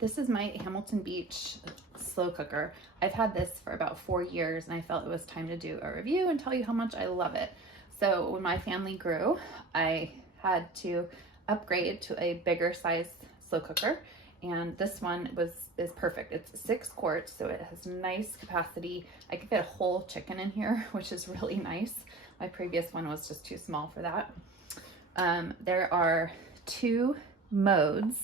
This is my Hamilton Beach slow cooker. I've had this for about 4 years and I felt it was time to do a review and tell you how much I love it. So when my family grew, I had to upgrade to a bigger size slow cooker, and this one is perfect. It's 6 quarts, so it has nice capacity. I could fit a whole chicken in here, which is really nice. My previous one was just too small for that. There are 2 modes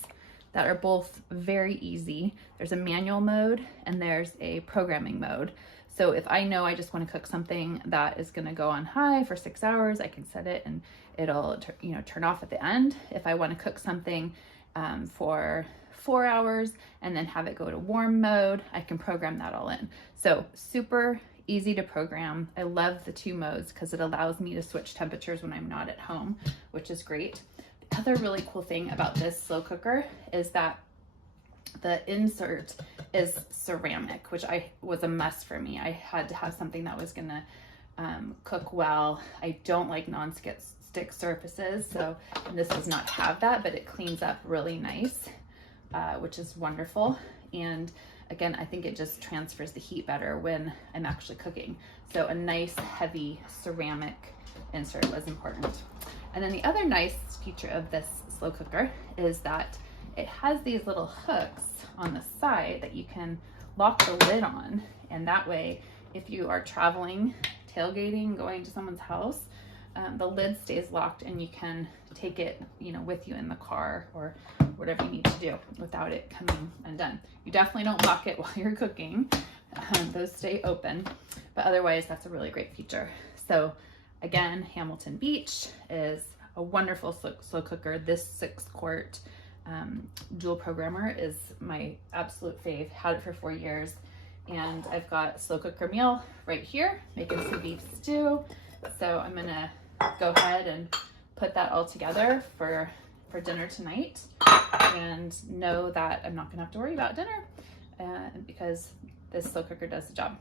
that are both very easy. There's a manual mode and there's a programming mode. So if I know I just want to cook something that is going to go on high for 6 hours, I can set it and it'll turn off at the end. If I want to cook something for 4 hours and then have it go to warm mode, I can program that all in. So super easy to program. I love the 2 modes because it allows me to switch temperatures when I'm not at home, which is great. The other really cool thing about this slow cooker is that the insert is ceramic, which was a must for me. I had to have something that was gonna cook well. I don't like non-stick surfaces, so this does not have that, but it cleans up really nice, which is wonderful. And again, I think it just transfers the heat better when I'm actually cooking. So a nice heavy ceramic insert was important. And then the other nice feature of this slow cooker is that it has these little hooks on the side that you can lock the lid on. And that way, if you are traveling, tailgating, going to someone's house, the lid stays locked and you can take it, with you in the car or whatever you need to do without it coming undone. You definitely don't lock it while you're cooking. Those stay open, but otherwise that's a really great feature. So again, Hamilton Beach is a wonderful slow cooker. This 6 quart dual programmer is my absolute fave. Had it for 4 years, and I've got slow cooker meal right here, making some beef stew. So I'm gonna go ahead and put that all together for dinner tonight, and know that I'm not gonna have to worry about dinner because this slow cooker does the job.